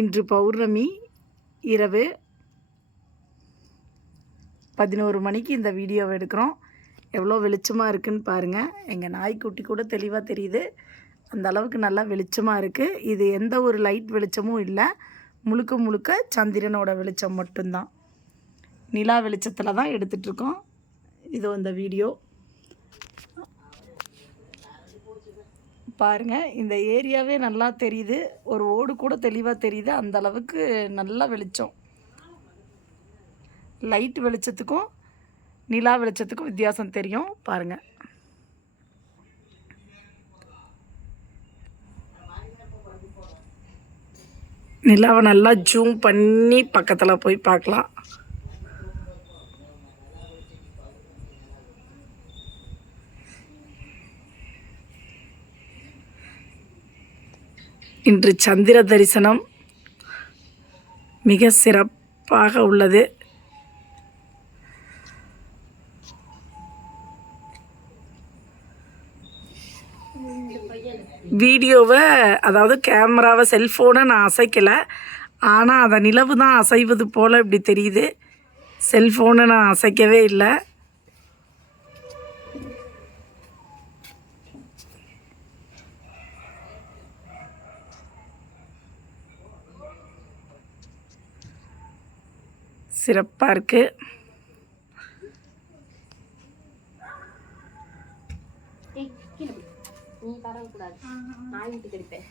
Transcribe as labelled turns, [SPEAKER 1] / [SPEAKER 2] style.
[SPEAKER 1] இன்று பௌர்ணமி இரவு பதினோரு மணிக்கு இந்த வீடியோவை எடுக்கிறோம். எவ்வளோ வெளிச்சமாக இருக்குன்னு பாருங்கள் எங்கள் நாய்க்குட்டி கூட தெளிவாக தெரியுது. அந்த அளவுக்கு நல்லா வெளிச்சமாக இருக்குது இது எந்த ஒரு லைட் வெளிச்சமும் இல்லை. முழுக்க முழுக்க சந்திரனோட வெளிச்சம் மட்டும்தான். நிலா வெளிச்சத்தில் தான் எடுத்துகிட்ருக்கோம் இது இந்த வீடியோ. பாருங்கள் இந்த ஏரியாவே நல்லா தெரியுது. ஒரு ஓடு கூட தெளிவாக தெரியுது. அந்த அளவுக்கு நல்லா வெளிச்சம். லைட் வெளிச்சத்துக்கும் நிலா வெளிச்சத்துக்கும் வித்தியாசம் தெரியும். பாருங்கள் நிலாவை நல்லா ஜூம் பண்ணி பக்கத்தில் போய் பார்க்கலாம். இன்று சந்திர தரிசனம் மிக சிறப்பாக உள்ளது. வீடியோவை அதாவது கேமராவை செல்ஃபோனை நான் அசைக்கலை. ஆனால் அதை நிலவு தான் அசைவது போல் இப்படி தெரியுது. செல்ஃபோனை நான் அசைக்கவே இல்லை. சிறப்பாக இருக்குது.
[SPEAKER 2] நீ தரக்கூடாது நான் வீட்டுக்கு எடுப்பேன்